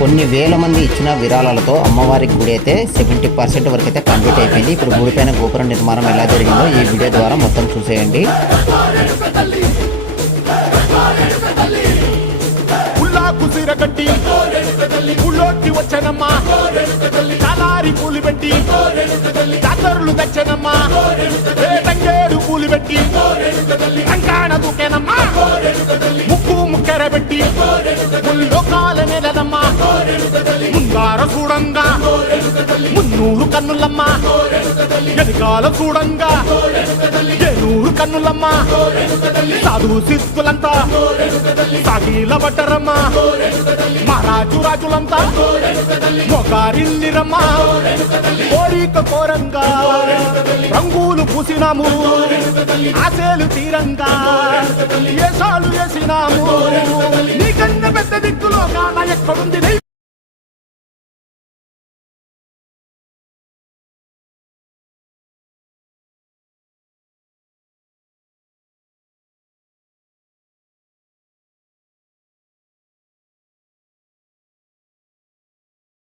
కొన్ని వేల మంది ఇచ్చిన విరాళాలతో అమ్మవారి గుడి అయితే 70% వరకు అయితే కంప్లీట్ అయిపోయింది. ఇప్పుడు గుడి పైన గోపురం నిర్మాణం ఎలా జరిగిందో ఈ వీడియో ద్వారా మొత్తం చూసేయండి. కుసిరగట్టి ఊళ్ళోకి వచ్చనమ్మా, చాలారి పూలు పెట్టి జాతరులు తెచ్చనమ్మా, తంగేడు పూలు పెట్టి రంగాణ దూకేనమ్మా, ముక్కు ముక్కెర పెట్టి ముల్లోకాల నెలనమ్మా, ముంగార చూడంగా మున్నూరు కన్నులమ్మా, ఎదికాల చూడంగా ఏనూరు కన్నులమ్మా, సాధు సిద్ధులంతా సాగిల బట్టరమ్మా, మహారాజు రాజులంతా మొగారిల్లిరమ్మా, కోరిక కోరంగా రంగులు పూసినాము, ఆశలు తీరంగా ఏసాలు వేసినాము, నీకన్నా పెద్ద దిక్కులో కాన ఎక్కడుంది నీ